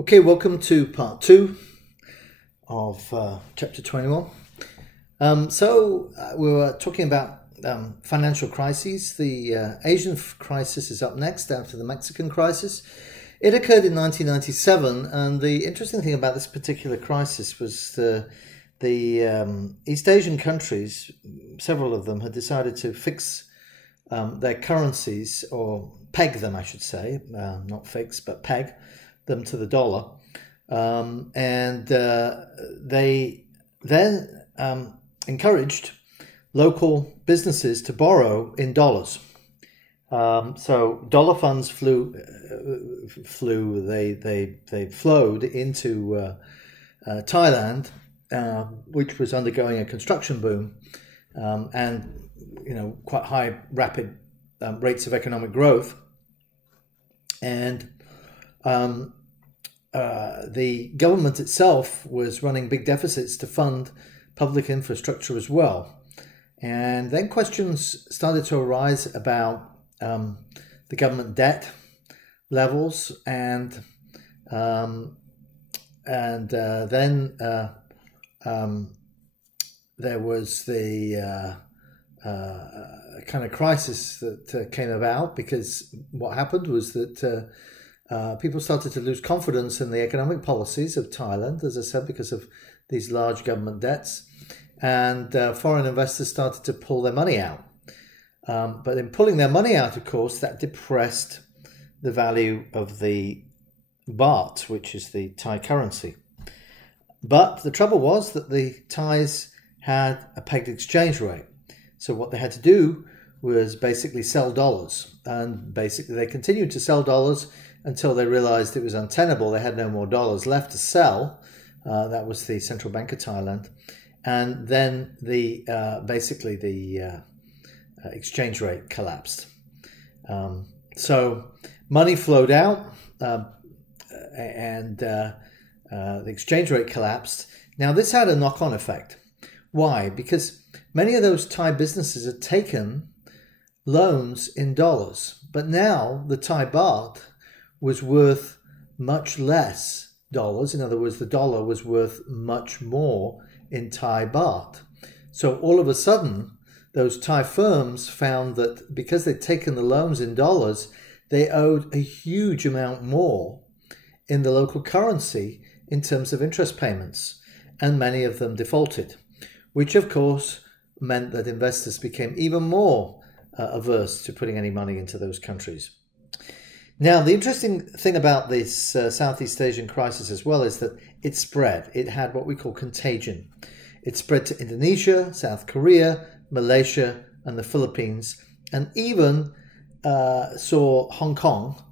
Okay, welcome to part two of chapter 21. We were talking about financial crises. The Asian crisis is up next after the Mexican crisis. It occurred in 1997, and the interesting thing about this particular crisis was the East Asian countries, several of them, had decided to fix their currencies, or peg them, I should say, not fix, but peg them to the dollar, and they then encouraged local businesses to borrow in dollars. So dollar funds flowed into Thailand, which was undergoing a construction boom, and quite high, rapid rates of economic growth, and the government itself was running big deficits to fund public infrastructure as well. And then questions started to arise about the government debt levels, and then there was the kind of crisis that came about, because what happened was that people started to lose confidence in the economic policies of Thailand, as I said, because of these large government debts, and foreign investors started to pull their money out. But in pulling their money out, of course, that depressed the value of the baht, which is the Thai currency. But the trouble was that the Thais had a pegged exchange rate. So what they had to do was basically sell dollars, and basically they continued to sell dollars until they realized it was untenable. They had no more dollars left to sell. That was the Central Bank of Thailand. And then the exchange rate collapsed. So money flowed out, and the exchange rate collapsed. Now this had a knock-on effect. Why? Because many of those Thai businesses had taken loans in dollars, but now the Thai baht was worth much less dollars. In other words, the dollar was worth much more in Thai baht. So all of a sudden, those Thai firms found that because they'd taken the loans in dollars, they owed a huge amount more in the local currency in terms of interest payments, and many of them defaulted, which of course meant that investors became even more averse to putting any money into those countries. Now, the interesting thing about this Southeast Asian crisis as well is that it spread. It had what we call contagion. It spread to Indonesia, South Korea, Malaysia, and the Philippines, and even saw Hong Kong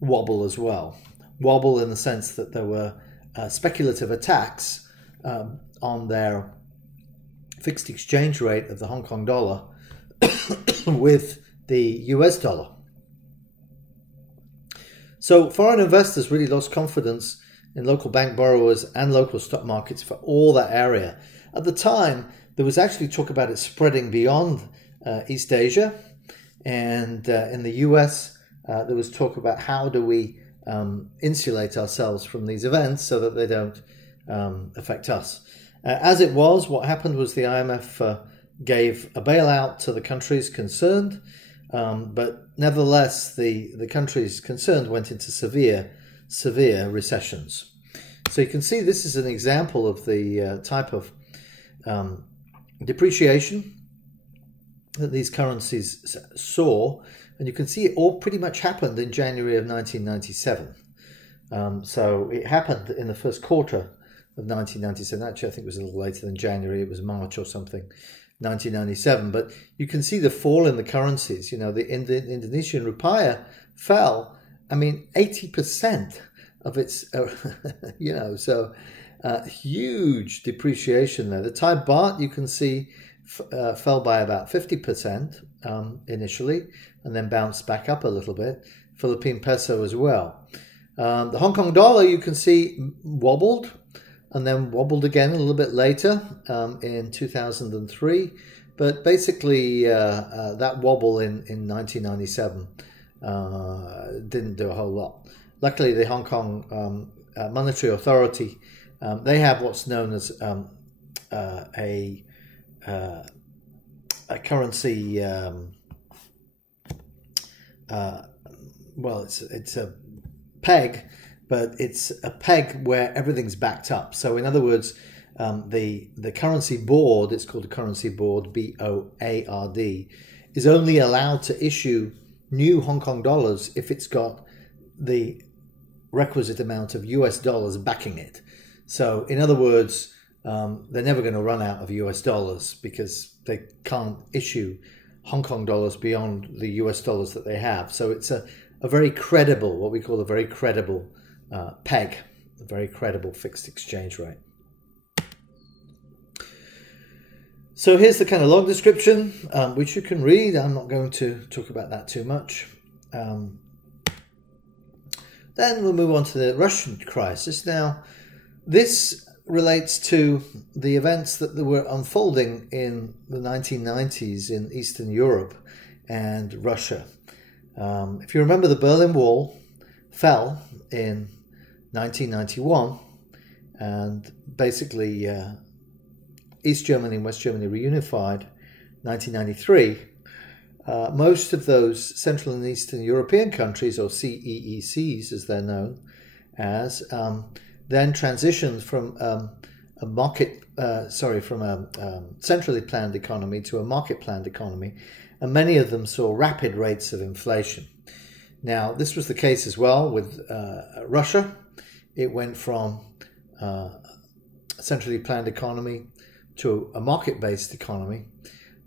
wobble as well. Wobble in the sense that there were speculative attacks on their fixed exchange rate of the Hong Kong dollar with the US dollar. So foreign investors really lost confidence in local bank borrowers and local stock markets for all that area. At the time, there was actually talk about it spreading beyond East Asia, and in the US, there was talk about how do we insulate ourselves from these events so that they don't affect us. As it was, what happened was the IMF gave a bailout to the countries concerned, but nevertheless, the countries concerned went into severe recessions. So you can see this is an example of the type of depreciation that these currencies saw, and you can see it all pretty much happened in January of 1997. So it happened in the first quarter of 1997. Actually, I think it was a little later than January. It was March or something, 1997. But you can see the fall in the currencies. The Indonesian rupiah fell, 80% of its, so huge depreciation there. The Thai baht, you can see, fell by about 50% initially, and then bounced back up a little bit. Philippine peso as well. The Hong Kong dollar, you can see, wobbled, and then wobbled again a little bit later in 2003. But basically, that wobble in 1997 didn't do a whole lot. Luckily, the Hong Kong monetary authority, they have what's known as a currency. Well, it's a peg, but it's a peg where everything's backed up. So in other words, the currency board, it's called a currency board, BOARD, is only allowed to issue new Hong Kong dollars if it's got the requisite amount of US dollars backing it. So in other words, they're never going to run out of US dollars because they can't issue Hong Kong dollars beyond the US dollars that they have. So it's a very credible, what we call a very credible peg, a very credible fixed exchange rate. So here's the kind of long description, which you can read. I'm not going to talk about that too much. Then we'll move on to the Russian crisis. Now, this relates to the events that were unfolding in the 1990s in Eastern Europe and Russia. If you remember, the Berlin Wall fell in 1991, and basically East Germany and West Germany reunified 1993. Most of those Central and Eastern European countries, or CEECs as they're known as, then transitioned from a centrally planned economy to a market planned economy, and many of them saw rapid rates of inflation. Now, this was the case as well with Russia. It went from a centrally planned economy to a market-based economy.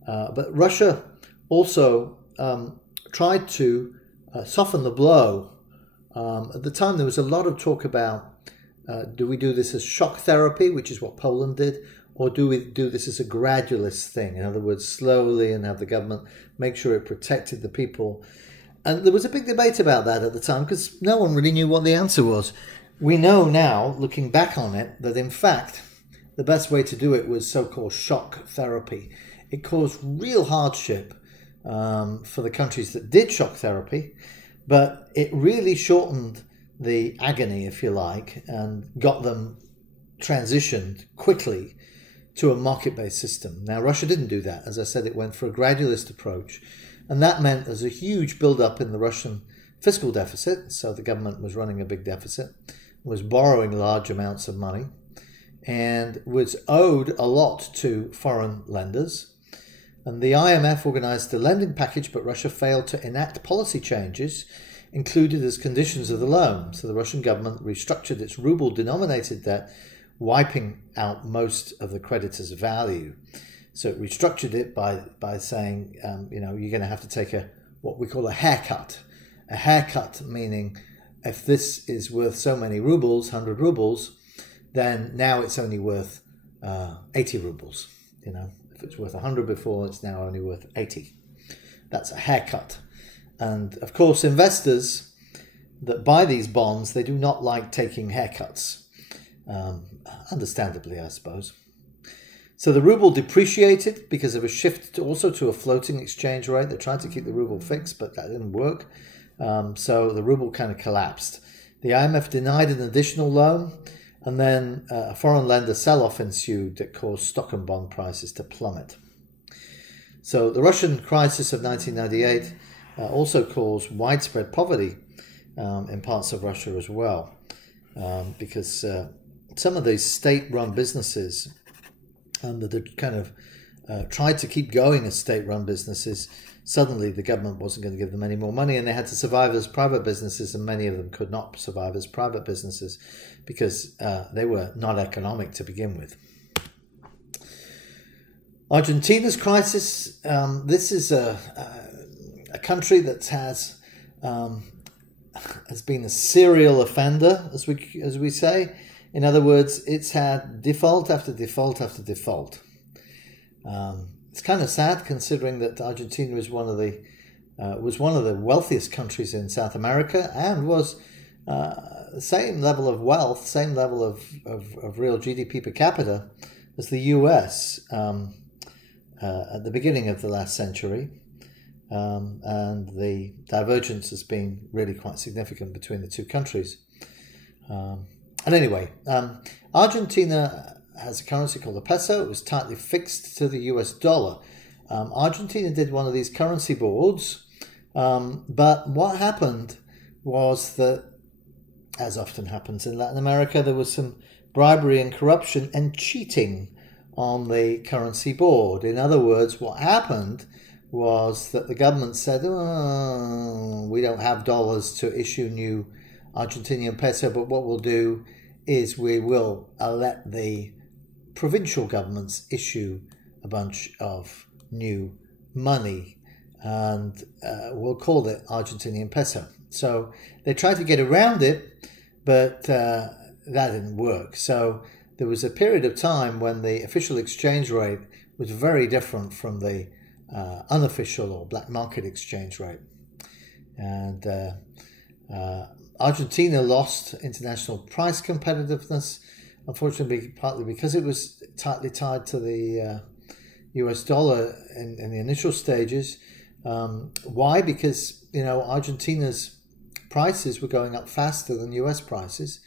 But Russia also tried to soften the blow. At the time, there was a lot of talk about, do we do this as shock therapy, which is what Poland did, or do we do this as a gradualist thing? In other words, slowly, and have the government make sure it protected the people. And there was a big debate about that at the time because no one really knew what the answer was. We know now, looking back on it, that in fact, the best way to do it was so-called shock therapy. It caused real hardship for the countries that did shock therapy, but it really shortened the agony, if you like, and got them transitioned quickly to a market-based system. Now, Russia didn't do that. As I said, it went for a gradualist approach, and that meant there's a huge build-up in the Russian fiscal deficit, so the government was running a big deficit, was borrowing large amounts of money, and was owed a lot to foreign lenders. And the IMF organized a lending package, but Russia failed to enact policy changes included as conditions of the loan. So the Russian government restructured its ruble-denominated debt, wiping out most of the creditor's value. So it restructured it by saying, you're going to have to take what we call a haircut. A haircut meaning if this is worth so many rubles, 100 rubles, then now it's only worth 80 rubles. If it's worth 100 before, it's now only worth 80. That's a haircut. And of course, investors that buy these bonds, they do not like taking haircuts. Understandably, I suppose. So the ruble depreciated because of a shift also to a floating exchange rate. They tried to keep the ruble fixed, but that didn't work. So the ruble kind of collapsed. The IMF denied an additional loan, and then a foreign lender sell-off ensued that caused stock and bond prices to plummet. So the Russian crisis of 1998 also caused widespread poverty in parts of Russia as well, because some of these state-run businesses that had kind of tried to keep going as state-run businesses, suddenly the government wasn't going to give them any more money, and they had to survive as private businesses, and many of them could not survive as private businesses because they were not economic to begin with. Argentina's crisis, this is a country that has been a serial offender, as we say. In other words, it's had default after default after default. It's kind of sad considering that Argentina was one of the wealthiest countries in South America and was the same level of wealth, same level of real GDP per capita as the US at the beginning of the last century. And the divergence has been really quite significant between the two countries. And anyway, Argentina has a currency called the peso. It was tightly fixed to the US dollar. Argentina did one of these currency boards, but what happened was that, as often happens in Latin America, there was some bribery and corruption and cheating on the currency board. In other words, what happened was that the government said, oh, we don't have dollars to issue new Argentinian peso, but what we'll do is we will let the provincial governments issue a bunch of new money, and we'll call it Argentinian peso. So they tried to get around it, but that didn't work. So there was a period of time when the official exchange rate was very different from the unofficial or black market exchange rate. And Argentina lost international price competitiveness, unfortunately, partly because it was tightly tied to the US dollar in the initial stages. Why? Because, Argentina's prices were going up faster than US prices.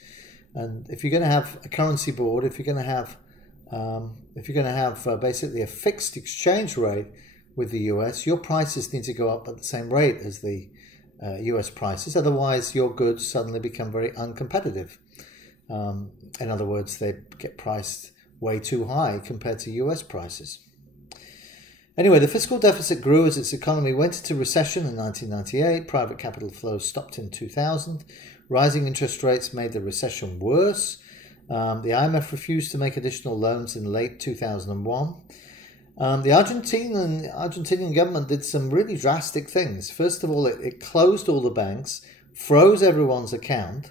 And if you're going to have a currency board, if you're going to have basically a fixed exchange rate with the US, your prices need to go up at the same rate as the US prices. Otherwise, your goods suddenly become very uncompetitive. In other words, they get priced way too high compared to US prices. Anyway, the fiscal deficit grew as its economy went into recession in 1998. Private capital flows stopped in 2000. Rising interest rates made the recession worse. The IMF refused to make additional loans in late 2001. The Argentinian government did some really drastic things. First of all, it closed all the banks, froze everyone's accounts,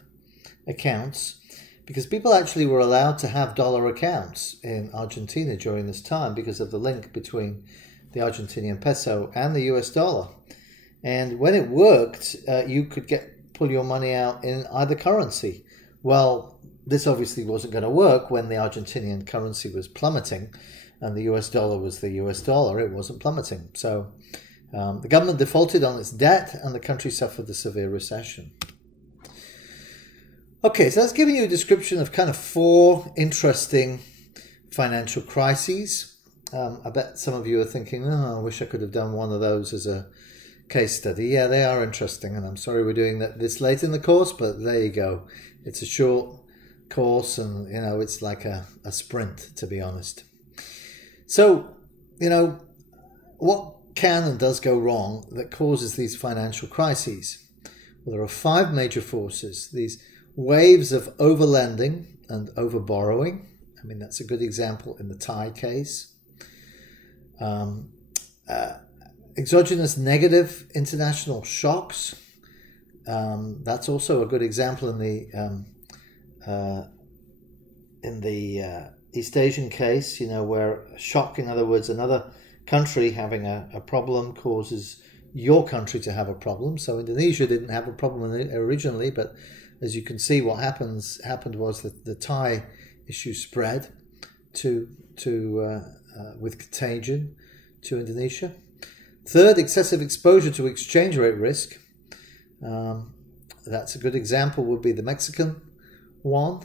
because people actually were allowed to have dollar accounts in Argentina during this time because of the link between the Argentinian peso and the US dollar. And when it worked, you could pull your money out in either currency. Well, this obviously wasn't going to work when the Argentinian currency was plummeting and the US dollar was the US dollar. It wasn't plummeting. So the government defaulted on its debt and the country suffered a severe recession. Okay, so that's giving you a description of kind of 4 interesting financial crises. I bet some of you are thinking, I wish I could have done one of those as a case study. Yeah, they are interesting, and I'm sorry we're doing that this late in the course, but there you go. It's a short course, and it's like a sprint, to be honest. So, what can and does go wrong that causes these financial crises? Well, there are 5 major forces. These waves of overlending and overborrowing. I mean, that's a good example in the Thai case. Exogenous negative international shocks. That's also a good example in the East Asian case, where a shock, in other words, another country having a problem causes your country to have a problem. So Indonesia didn't have a problem originally, but as you can see, what happened was that the Thai issue spread with contagion to Indonesia. Third, excessive exposure to exchange rate risk. That's a good example would be the Mexican one,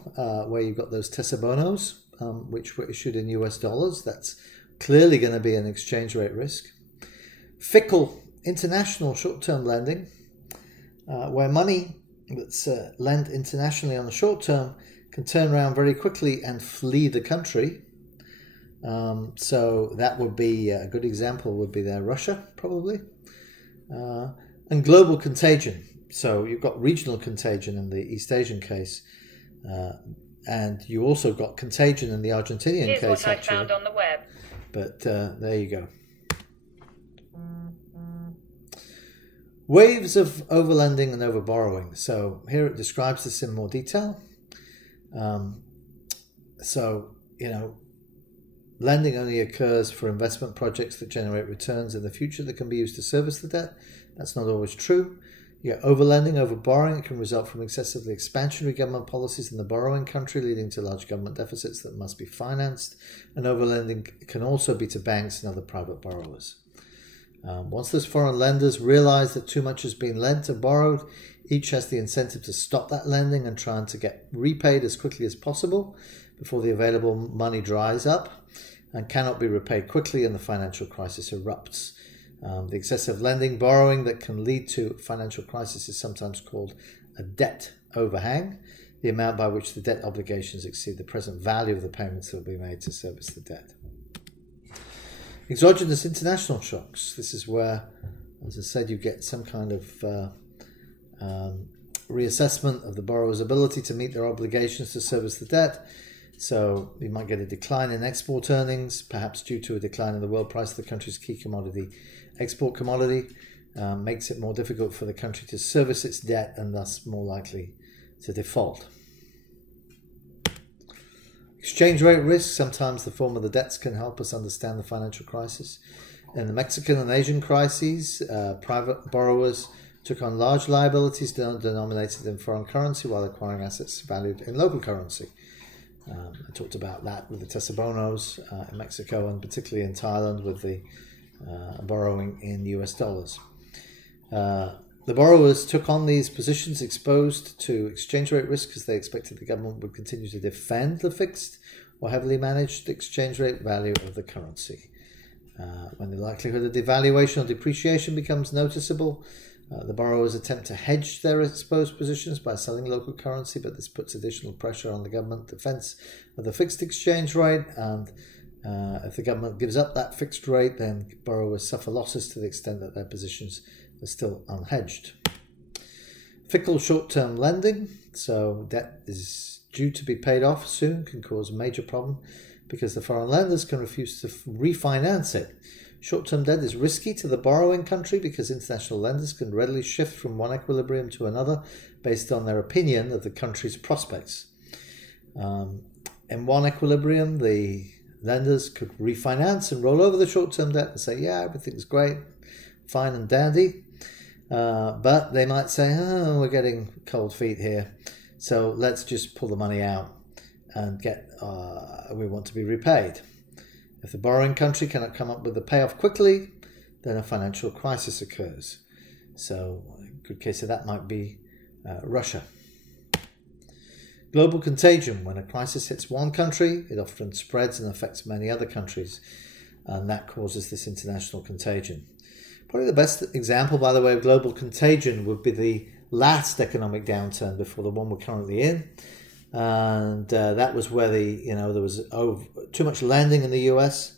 where you've got those tesobonos, which were issued in US dollars. That's clearly going to be an exchange rate risk. Fickle international short-term lending, where money that's lent internationally on the short term can turn around very quickly and flee the country. So that would be a good example would be there, Russia, probably. And global contagion. So you've got regional contagion in the East Asian case. And you also got contagion in the Argentinian Here's case, what I actually. found on the web. But there you go. Waves of overlending and overborrowing. So here it describes this in more detail. Lending only occurs for investment projects that generate returns in the future that can be used to service the debt. That's not always true. You get overlending, overborrowing. It can result from excessively expansionary government policies in the borrowing country, leading to large government deficits that must be financed. And overlending can also be to banks and other private borrowers. Once those foreign lenders realize that too much has been lent or borrowed, each has the incentive to stop that lending and trying to get repaid as quickly as possible before the available money dries up and cannot be repaid quickly and the financial crisis erupts. The excessive lending, borrowing that can lead to financial crisis is sometimes called a debt overhang, the amount by which the debt obligations exceed the present value of the payments that will be made to service the debt. Exogenous international shocks. This is where, as I said, you get some kind of reassessment of the borrower's ability to meet their obligations to service the debt. So you might get a decline in export earnings, perhaps due to a decline in the world price of the country's key commodity. Export commodity makes it more difficult for the country to service its debt and thus more likely to default. Exchange rate risk. Sometimes the form of the debts can help us understand the financial crisis. In the Mexican and Asian crises, private borrowers took on large liabilities denominated in foreign currency while acquiring assets valued in local currency. I talked about that with the Tesobonos in Mexico and particularly in Thailand with the borrowing in US dollars. The borrowers took on these positions exposed to exchange rate risk because they expected the government would continue to defend the fixed or heavily managed exchange rate value of the currency. When the likelihood of devaluation or depreciation becomes noticeable, the borrowers attempt to hedge their exposed positions by selling local currency, but this puts additional pressure on the government defense of the fixed exchange rate, and if the government gives up that fixed rate, then borrowers suffer losses to the extent that their positions are still unhedged. Fickle short-term lending, so debt is due to be paid off soon, can cause a major problem because the foreign lenders can refuse to refinance it. Short-term debt is risky to the borrowing country because international lenders can readily shift from one equilibrium to another based on their opinion of the country's prospects. In one equilibrium, the lenders could refinance and roll over the short-term debt and say, yeah, everything's great, fine and dandy. But they might say, oh, we're getting cold feet here, so let's just pull the money out and we want to be repaid. If the borrowing country cannot come up with the payoff quickly, then a financial crisis occurs. So a good case of that might be Russia. Global contagion. When a crisis hits one country, it often spreads and affects many other countries, and that causes this international contagion. Probably the best example, by the way, of global contagion would be the last economic downturn before the one we're currently in. And that was where there was too much lending in the US,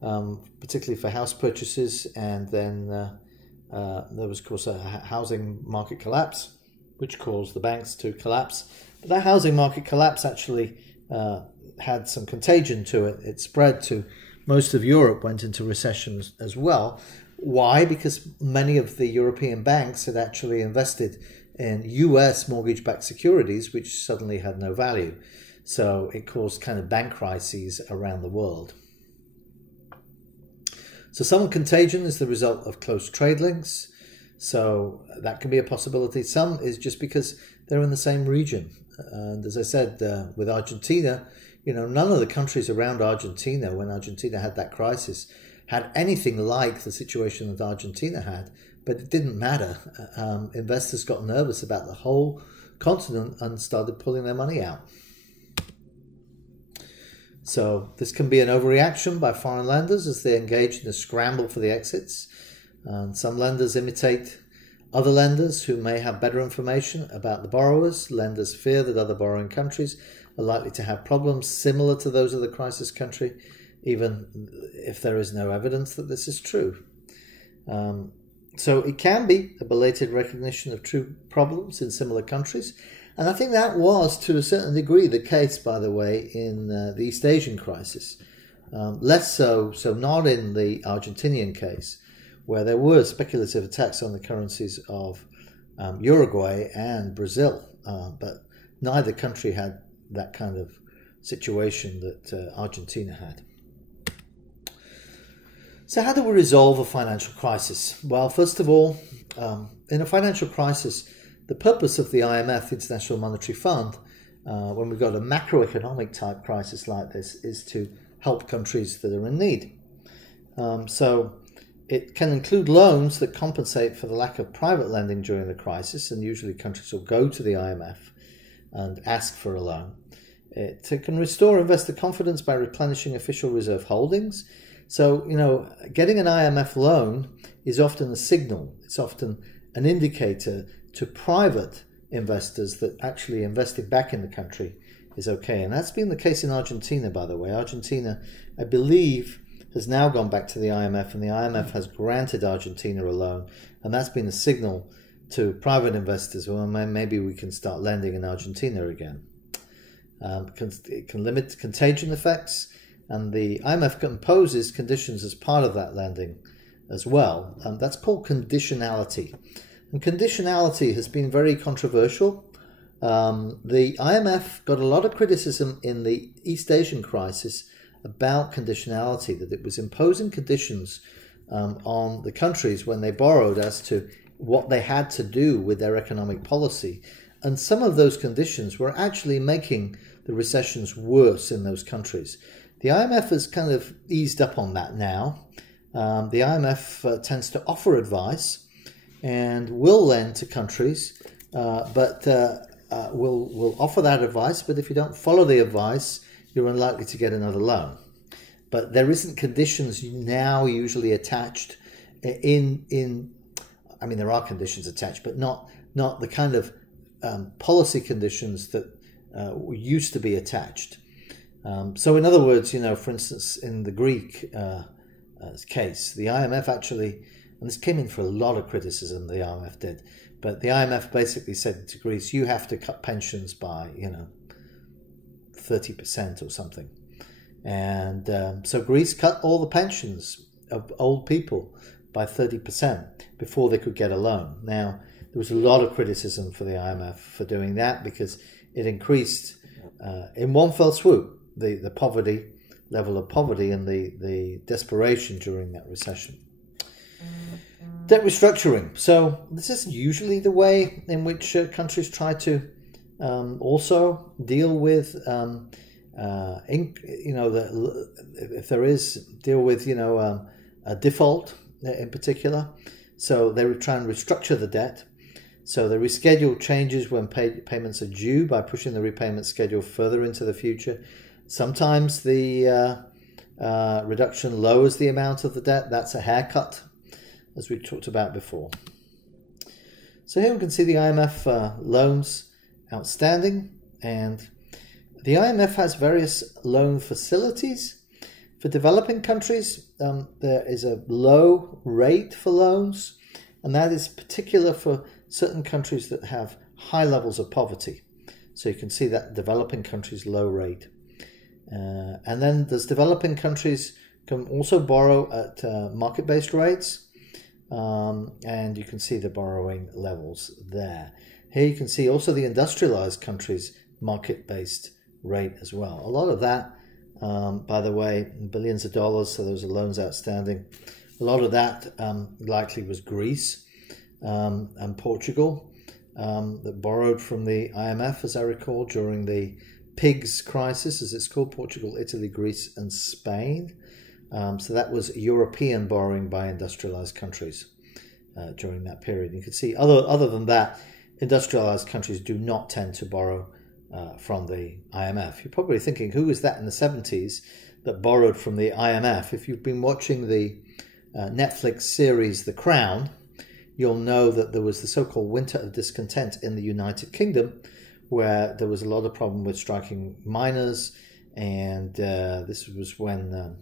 particularly for house purchases, and then there was, of course, a housing market collapse, which caused the banks to collapse. But that housing market collapse actually had some contagion to it. It spread to most of Europe, went into recession as well. Why? Because many of the European banks had actually invested in US mortgage-backed securities, which suddenly had no value. So it caused kind of bank crises around the world. So some contagion is the result of close trade links. So that can be a possibility. Some is just because they're in the same region. And as I said, with Argentina, none of the countries around Argentina, when Argentina had that crisis, had anything like the situation that Argentina had. But it didn't matter. Investors got nervous about the whole continent and started pulling their money out. So this can be an overreaction by foreign lenders as they engage in a scramble for the exits. And some lenders imitate other lenders who may have better information about the borrowers. Lenders fear that other borrowing countries are likely to have problems similar to those of the crisis country, even if there is no evidence that this is true. So it can be a belated recognition of true problems in similar countries. And I think that was, to a certain degree, the case, by the way, in the East Asian crisis. Less so not in the Argentinian case, where there were speculative attacks on the currencies of Uruguay and Brazil. But neither country had that kind of situation that Argentina had. So how do we resolve a financial crisis? Well, first of all, in a financial crisis, the purpose of the IMF, International Monetary Fund, when we've got a macroeconomic type crisis like this, is to help countries that are in need. So It can include loans that compensate for the lack of private lending during the crisis, and usually countries will go to the IMF and ask for a loan. It can restore investor confidence by replenishing official reserve holdings. So, getting an IMF loan is often a signal. It's often an indicator to private investors that actually investing back in the country is okay. And that's been the case in Argentina, by the way. Argentina, I believe, has now gone back to the IMF, and the IMF has granted Argentina a loan. And that's been a signal to private investors, well, maybe we can start lending in Argentina again. It can limit contagion effects, and the IMF imposes conditions as part of that lending as well. That's called conditionality. And conditionality has been very controversial. The IMF got a lot of criticism in the East Asian crisis about conditionality, that it was imposing conditions on the countries when they borrowed as to what they had to do with their economic policy. And some of those conditions were actually making the recessions worse in those countries. The IMF has kind of eased up on that now. The IMF tends to offer advice and will lend to countries, but will offer that advice. But if you don't follow the advice, you're unlikely to get another loan. But there isn't conditions now usually attached there are conditions attached, but not the kind of policy conditions that used to be attached. So in other words, for instance, in the Greek case, the IMF actually, and this came in for a lot of criticism, the IMF did, but the IMF basically said to Greece, you have to cut pensions by, 30% or something. And so Greece cut all the pensions of old people by 30% before they could get a loan. Now, there was a lot of criticism for the IMF for doing that because it increased in one fell swoop the poverty, level of poverty, and the desperation during that recession. Debt restructuring. So this is usually the way in which countries try to also deal with, if there is, deal with, a default in particular. So they would try and restructure the debt. So they reschedule changes when payments are due by pushing the repayment schedule further into the future. Sometimes the reduction lowers the amount of the debt. That's a haircut, as we talked about before. So here we can see the IMF loans outstanding, and the IMF has various loan facilities. For developing countries, there is a low rate for loans, and that is particular for certain countries that have high levels of poverty. So you can see that developing countries' low rate. And then there's developing countries can also borrow at market-based rates, and you can see the borrowing levels there. Here you can see also the industrialized countries' market-based rate as well. A lot of that, by the way, billions of dollars, so those are loans outstanding. A lot of that likely was Greece and Portugal that borrowed from the IMF, as I recall, during the PIGS crisis, as it's called, Portugal, Italy, Greece, and Spain. So that was European borrowing by industrialized countries during that period. You can see, other than that, industrialized countries do not tend to borrow from the IMF. You're probably thinking, who was that in the 70s that borrowed from the IMF? If you've been watching the Netflix series The Crown, you'll know that there was the so-called Winter of Discontent in the United Kingdom, where there was a lot of problem with striking miners, and this was when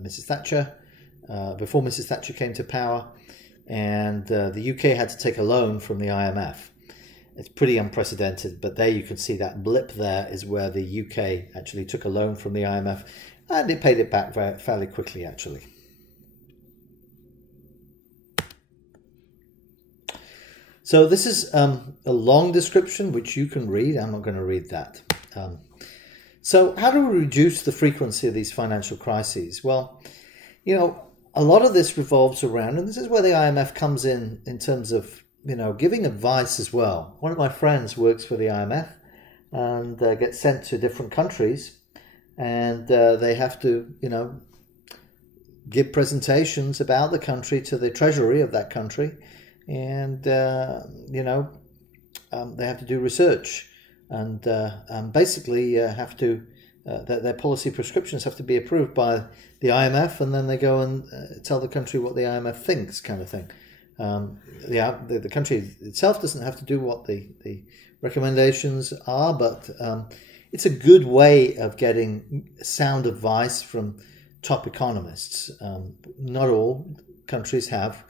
Mrs. Thatcher, before Mrs. Thatcher came to power, and the UK had to take a loan from the IMF. It's pretty unprecedented, but there you can see that blip there is where the UK actually took a loan from the IMF, and it paid it back fairly quickly, actually. So this is a long description, which you can read. I'm not going to read that. So how do we reduce the frequency of these financial crises? Well, a lot of this revolves around, and this is where the IMF comes in terms of, giving advice as well. One of my friends works for the IMF and gets sent to different countries, and they have to, give presentations about the country to the treasury of that country, and they have to do research, and basically have to their policy prescriptions have to be approved by the IMF, and then they go and tell the country what the IMF thinks, kind of thing. The country itself doesn't have to do what the recommendations are, but it's a good way of getting sound advice from top economists. Not all countries have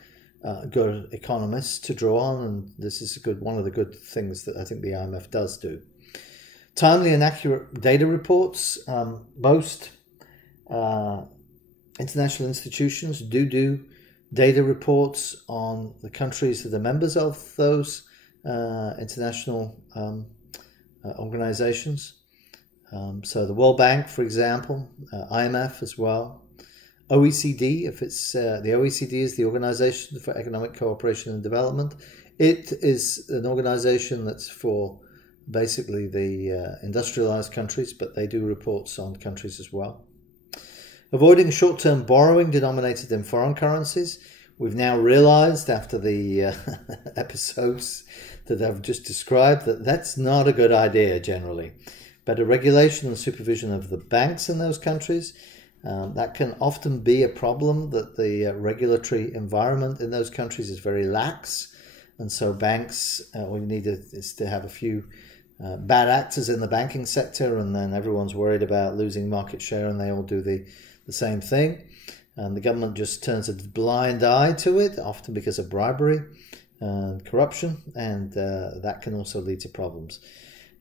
good economists to draw on, and this is one of the good things that I think the IMF does do. Timely and accurate data reports. Most international institutions do data reports on the countries that are members of those international organizations. So the World Bank, for example, IMF as well. OECD, if it's the OECD is the Organization for Economic Cooperation and Development. It is an organization that's for basically the industrialized countries, but they do reports on countries as well. Avoiding short-term borrowing denominated in foreign currencies. We've now realized after the episodes that I've just described that that's not a good idea generally. Better regulation and supervision of the banks in those countries. That can often be a problem, that the regulatory environment in those countries is very lax. And so banks, all you need is to have a few bad actors in the banking sector, and then everyone's worried about losing market share, and they all do the same thing. And the government just turns a blind eye to it, often because of bribery and corruption, and that can also lead to problems.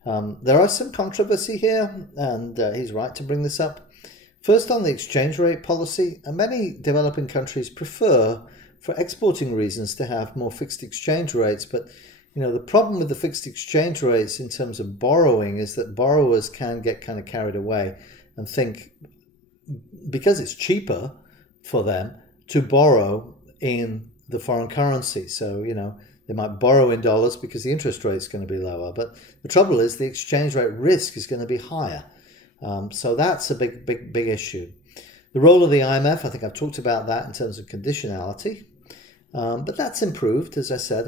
There are some controversy here, and he's right to bring this up. First, on the exchange rate policy, many developing countries prefer, for exporting reasons, to have more fixed exchange rates. But the problem with the fixed exchange rates in terms of borrowing is that borrowers can get kind of carried away and think, because it's cheaper for them to borrow in the foreign currency. So, they might borrow in dollars because the interest rate is going to be lower. But the trouble is the exchange rate risk is going to be higher. So that's a big issue. The role of the IMF, I think I've talked about that in terms of conditionality. But that's improved, as I said.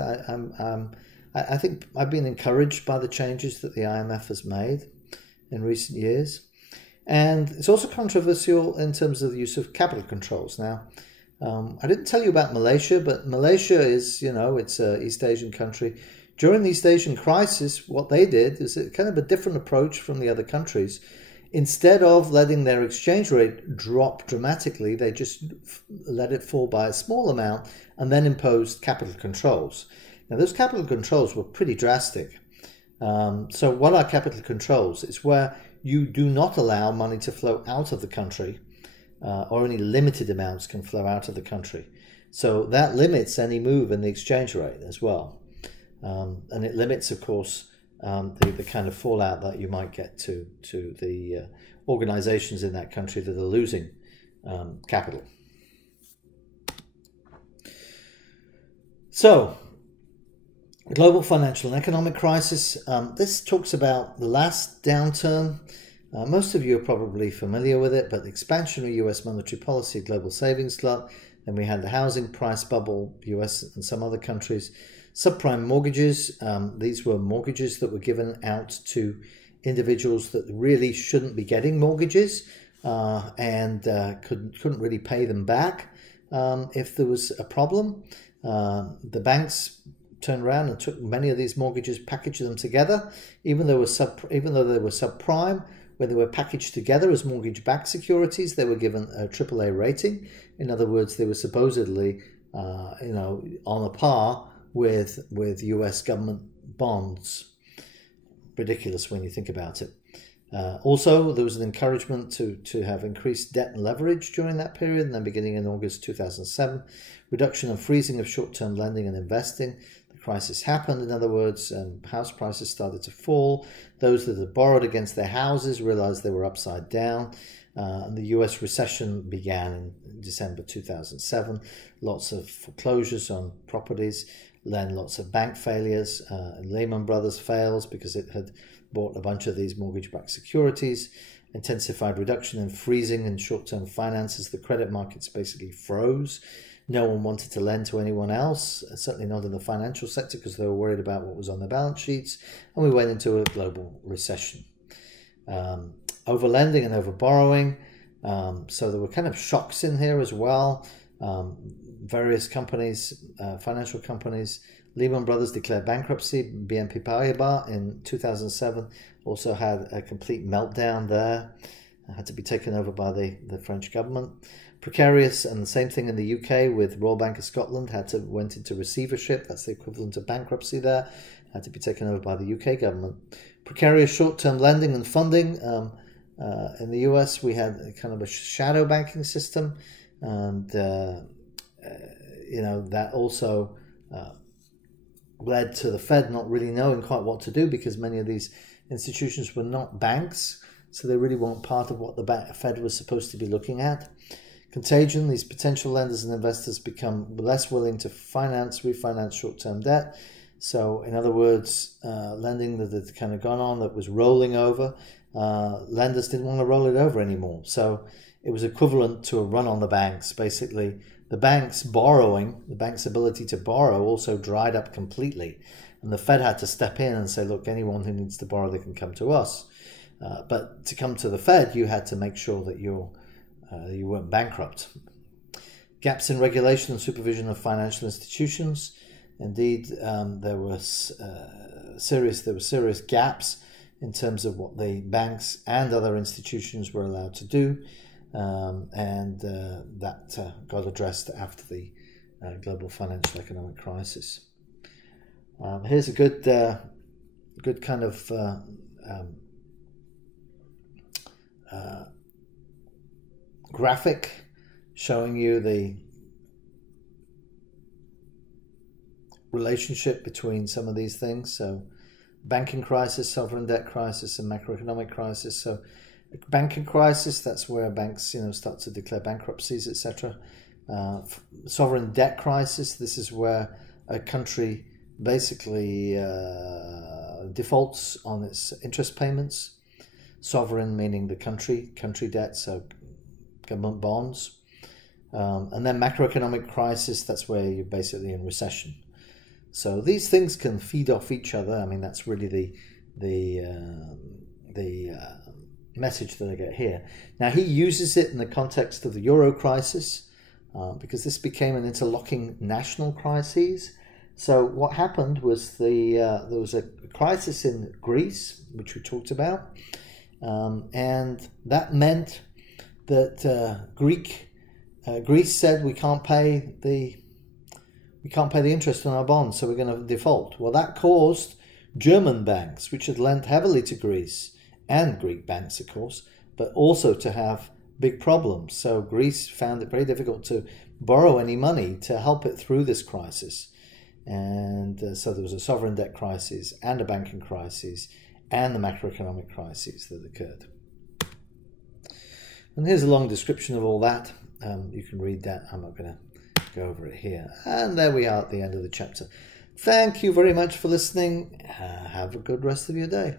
I think I've been encouraged by the changes that the IMF has made in recent years. And it's also controversial in terms of the use of capital controls. Now, I didn't tell you about Malaysia, but Malaysia is, it's an East Asian country. During the East Asian crisis, what they did is a kind of a different approach from the other countries. Instead of letting their exchange rate drop dramatically, they just let it fall by a small amount and then imposed capital controls. Now, those capital controls were pretty drastic. So what are capital controls? It's where you do not allow money to flow out of the country, or only limited amounts can flow out of the country. So that limits any move in the exchange rate as well. And it limits, of course, the kind of fallout that you might get to the organizations in that country that are losing capital. So, global financial and economic crisis. This talks about the last downturn. Most of you are probably familiar with it, but the expansionary US monetary policy, global savings glut. Then we had the housing price bubble, US and some other countries. Subprime mortgages, these were mortgages that were given out to individuals that really shouldn't be getting mortgages and couldn't really pay them back if there was a problem. The banks turned around and took many of these mortgages, packaged them together, even though they were subprime. When they were packaged together as mortgage-backed securities, they were given a AAA rating. In other words, they were supposedly, on a par with US government bonds. Ridiculous when you think about it. Also, there was an encouragement to have increased debt and leverage during that period, and then beginning in August 2007, reduction and freezing of short-term lending and investing. The crisis happened, in other words, and house prices started to fall. Those that had borrowed against their houses realized they were upside down. And the US recession began in December 2007. Lots of foreclosures on properties, then lots of bank failures. Lehman Brothers fails because it had bought a bunch of these mortgage-backed securities, intensified reduction in freezing and short-term finances. The credit markets basically froze. No one wanted to lend to anyone else, certainly not in the financial sector, because they were worried about what was on their balance sheets, and we went into a global recession. Over-lending and over-borrowing, so there were kind of shocks in here as well. Various companies, financial companies, Lehman Brothers declared bankruptcy. BNP Paribas in 2007 also had a complete meltdown there. It had to be taken over by the French government. Precarious, and the same thing in the UK with Royal Bank of Scotland, went into receivership. That's the equivalent of bankruptcy there. Had to be taken over by the UK government. Precarious short-term lending and funding. In the US, we had kind of a shadow banking system, and that also led to the Fed not really knowing quite what to do, because many of these institutions were not banks, so they really weren't part of what the Fed was supposed to be looking at. Contagion, these potential lenders and investors become less willing to refinance short-term debt. So in other words, lending that had kind of gone on that was rolling over, lenders didn't want to roll it over anymore. So it was equivalent to a run on the banks. Basically, the bank's ability to borrow also dried up completely. And the Fed had to step in and say, look, anyone who needs to borrow, they can come to us. But to come to the Fed, you had to make sure that you weren't bankrupt. Gaps in regulation and supervision of financial institutions. Indeed, there were serious gaps in terms of what the banks and other institutions were allowed to do, and that got addressed after the global financial economic crisis. Here's a good kind of graphic showing you the relationship between some of these things. So banking crisis, sovereign debt crisis, and macroeconomic crisis. So banking crisis, that's where banks start to declare bankruptcies, etc. Sovereign debt crisis, this is where a country basically defaults on its interest payments. Sovereign meaning the country debt, so government bonds. And then macroeconomic crisis, that's where you're basically in recession. So these things can feed off each other. I mean, that's really the message that I get here. Now, he uses it in the context of the Euro crisis, because this became an interlocking national crisis. So what happened was there was a crisis in Greece, which we talked about, and that meant that Greece said we can't pay the interest on our bonds, so we're going to default. Well, that caused German banks, which had lent heavily to Greece, and Greek banks, of course, but also to have big problems. So Greece found it very difficult to borrow any money to help it through this crisis. And so there was a sovereign debt crisis and a banking crisis and the macroeconomic crises that occurred. And here's a long description of all that. You can read that. I'm not going to go over it here. And there we are at the end of the chapter. Thank you very much for listening. Have a good rest of your day.